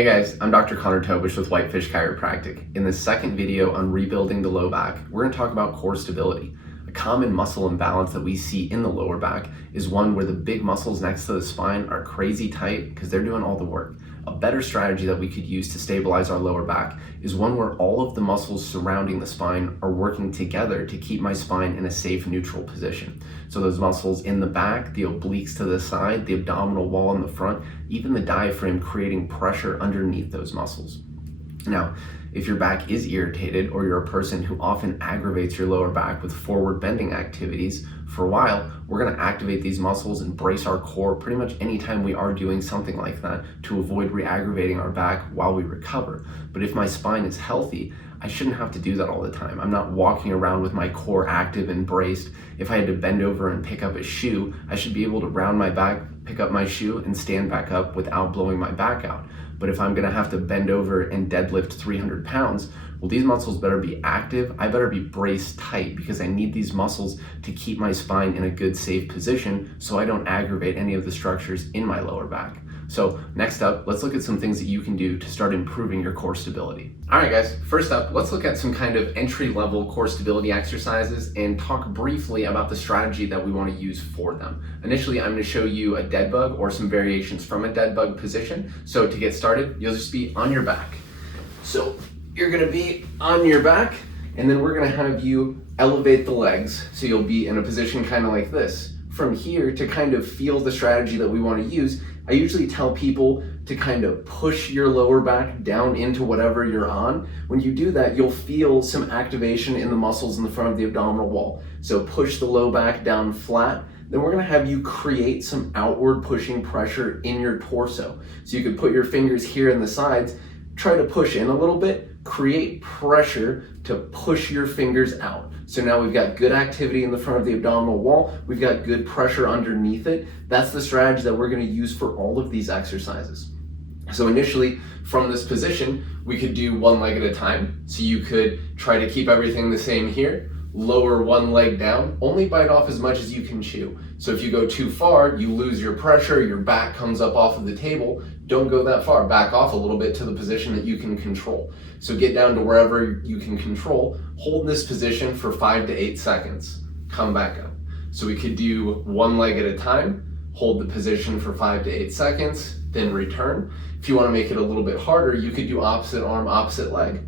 Hey guys, I'm Dr. Tobisch with Whitefish Chiropractic. In this second video on rebuilding the low back, we're going to talk about core stability. A common muscle imbalance that we see in the lower back is one where the big muscles next to the spine are crazy tight because they're doing all the work. A better strategy that we could use to stabilize our lower back is one where all of the muscles surrounding the spine are working together to keep my spine in a safe, neutral position. So those muscles in the back, the obliques to the side, the abdominal wall in the front, even the diaphragm creating pressure underneath those muscles. Now, if your back is irritated or you're a person who often aggravates your lower back with forward bending activities, for a while, we're going to activate these muscles and brace our core pretty much anytime we are doing something like that to avoid re-aggravating our back while we recover. But if my spine is healthy, I shouldn't have to do that all the time. I'm not walking around with my core active and braced. If I had to bend over and pick up a shoe, I should be able to round my back, pick up my shoe, and stand back up without blowing my back out. But if I'm gonna have to bend over and deadlift 300 pounds, well, these muscles better be active. I better be braced tight because I need these muscles to keep my spine in a good, safe position so I don't aggravate any of the structures in my lower back. So next up, let's look at some things that you can do to start improving your core stability. All right, guys, first up, let's look at some kind of entry-level core stability exercises and talk briefly about the strategy that we want to use for them. Initially, I'm going to show you a dead bug or some variations from a dead bug position. So to get started, you'll just be on your back. So you're going to be on your back, and then we're going to have you elevate the legs. So you'll be in a position kind of like this. From here, to kind of feel the strategy that we want to use, I usually tell people to kind of push your lower back down into whatever you're on. When you do that, you'll feel some activation in the muscles in the front of the abdominal wall. So push the low back down flat. Then we're going to have you create some outward pushing pressure in your torso. So you could put your fingers here in the sides, try to push in a little bit, create pressure to push your fingers out. So now we've got good activity in the front of the abdominal wall. We've got good pressure underneath it. That's the strategy that we're going to use for all of these exercises. So initially, from this position, we could do one leg at a time. So you could try to keep everything the same here, lower one leg down, only bite off as much as you can chew. So if you go too far, you lose your pressure, your back comes up off of the table. Don't go that far, back off a little bit to the position that you can control. So get down to wherever you can control, hold this position for 5 to 8 seconds, come back up. So we could do one leg at a time, hold the position for 5 to 8 seconds, then return. If you want to make it a little bit harder, you could do opposite arm, opposite leg.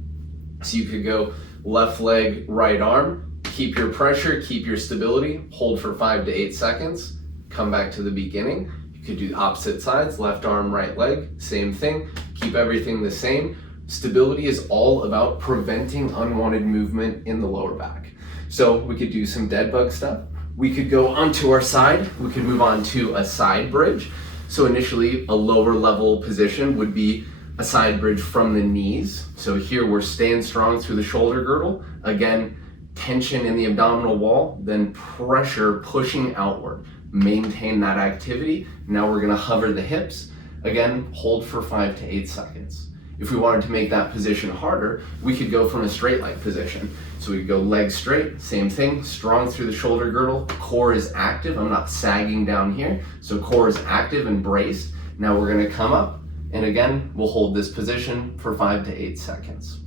So you could go left leg, right arm, keep your pressure, keep your stability, hold for 5 to 8 seconds, come back to the beginning. You could do opposite sides, left arm, right leg, same thing, keep everything the same. Stability is all about preventing unwanted movement in the lower back. So we could do some dead bug stuff. We could go onto our side. We could move on to a side bridge. So initially, a lower level position would be a side bridge from the knees. So here we're staying strong through the shoulder girdle. Again, tension in the abdominal wall, then pressure pushing outward. Maintain that activity. Now we're gonna hover the hips. Again, hold for 5 to 8 seconds. If we wanted to make that position harder, we could go from a straight leg position. So we could go legs straight, same thing, strong through the shoulder girdle, core is active, I'm not sagging down here, so core is active and braced. Now we're gonna come up, and again, we'll hold this position for 5 to 8 seconds.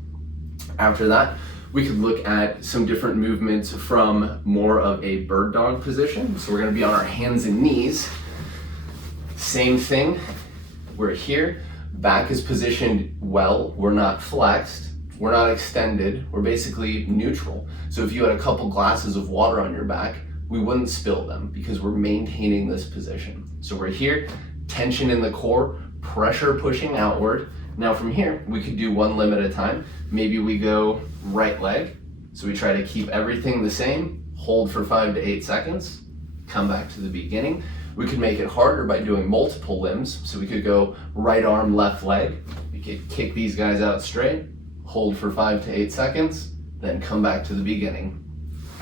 After that, we could look at some different movements from more of a bird dog position. So we're gonna be on our hands and knees. Same thing, we're here. Back is positioned well, we're not flexed, we're not extended, we're basically neutral. So if you had a couple glasses of water on your back, we wouldn't spill them because we're maintaining this position. So we're here, tension in the core, pressure pushing outward. Now from here, we could do one limb at a time. Maybe we go right leg. So we try to keep everything the same, hold for 5 to 8 seconds, come back to the beginning. We could make it harder by doing multiple limbs. So we could go right arm, left leg. We could kick these guys out straight, hold for 5 to 8 seconds, then come back to the beginning.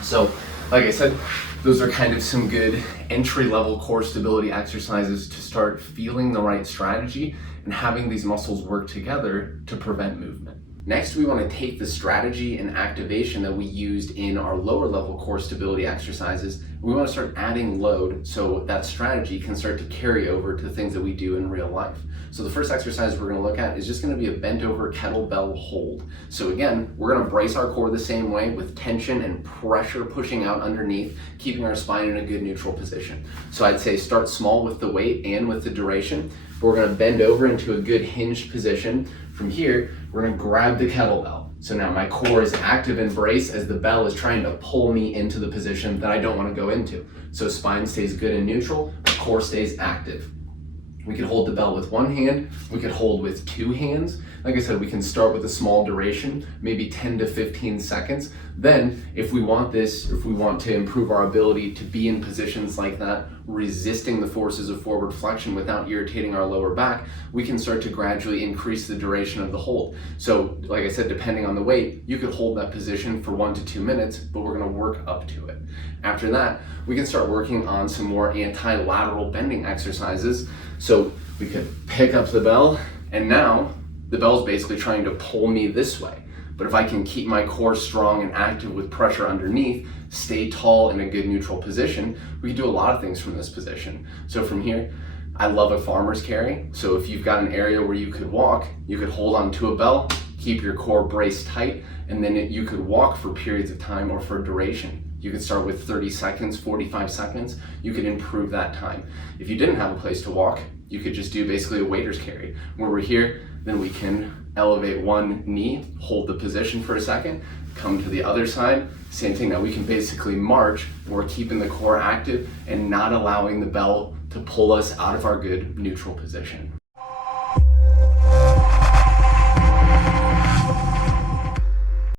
So, like I said, those are kind of some good entry-level core stability exercises to start feeling the right strategy and having these muscles work together to prevent movement. Next, we want to take the strategy and activation that we used in our lower level core stability exercises We want to start adding load so that strategy can start to carry over to things that we do in real life. So the first exercise we're going to look at is just going to be a bent over kettlebell hold. So again, we're going to brace our core the same way with tension and pressure pushing out underneath, keeping our spine in a good neutral position. So I'd say start small with the weight and with the duration. But we're going to bend over into a good hinged position. From here, we're going to grab the kettlebell. So now my core is active and braced as the bell is trying to pull me into the position that I don't want to go into. So spine stays good and neutral, core stays active. We could hold the bell with one hand, we could hold with two hands. Like I said, we can start with a small duration, maybe 10 to 15 seconds. Then if we want to improve our ability to be in positions like that, resisting the forces of forward flexion without irritating our lower back, we can start to gradually increase the duration of the hold. So like I said, depending on the weight, you could hold that position for 1 to 2 minutes, but we're gonna work up to it. After that, we can start working on some more anti-lateral bending exercises. So we could pick up the bell, and now the bell's basically trying to pull me this way. But if I can keep my core strong and active with pressure underneath, stay tall in a good neutral position, we can do a lot of things from this position. So from here, I love a farmer's carry. So if you've got an area where you could walk, you could hold onto a bell, keep your core braced tight, and then you could walk for periods of time or for duration. You could start with 30 seconds, 45 seconds. You could improve that time. If you didn't have a place to walk, you could just do basically a waiter's carry. Where we're here, then we can elevate one knee, hold the position for a second, come to the other side, same thing. Now we can basically march, we're keeping the core active and not allowing the bell to pull us out of our good neutral position.